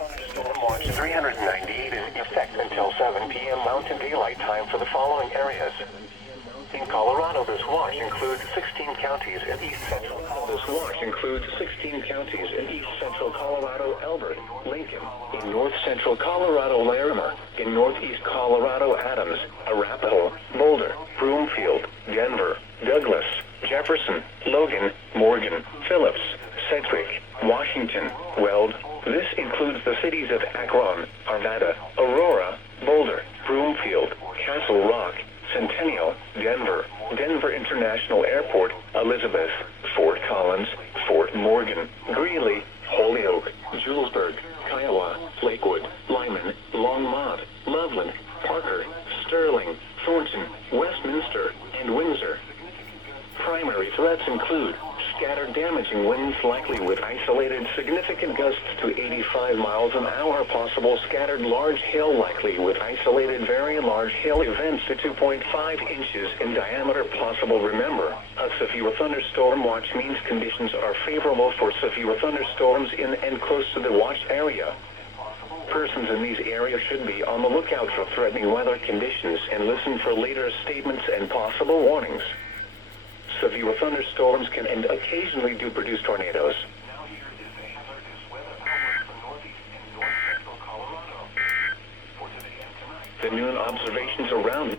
Thunderstorm Watch 398 is in effect until 7 p.m. Mountain Daylight Time for the following areas. In Colorado, this watch includes 16 counties in east central. This watch includes 16 counties in east central Colorado, Elbert, Lincoln, in north central Colorado, Larimer, in northeast Colorado, Adams, Arapahoe, Boulder, Broomfield, Denver, Douglas, Jefferson, Logan, Morgan, Phillips, Sedgwick, Washington, Weld. This includes the cities of Akron, Arvada, Aurora, Boulder, Broomfield, Castle Rock, Centennial, Denver, Denver International Airport, Elizabeth, Fort Collins, Fort Morgan, Greeley, Holyoke, Julesburg, Kiowa, Lakewood, Lyman, Longmont, Loveland, Parker, Sterling, Thornton, Westminster, and Windsor. Primary threats include scattered damaging winds likely with isolated significant gusts to 85 miles an hour, possible scattered large hail likely with isolated very large hail events to 2.5 inches in diameter possible. Remember, a severe thunderstorm watch means conditions are favorable for severe thunderstorms in and close to the watch area. Persons in these areas should be on the lookout for threatening weather conditions and listen for later statements and possible warnings. Severe thunderstorms can and occasionally do produce tornadoes. Now here is a hazardous weather outlook for northeast and north central Colorado. For today and tonight, the noon observations around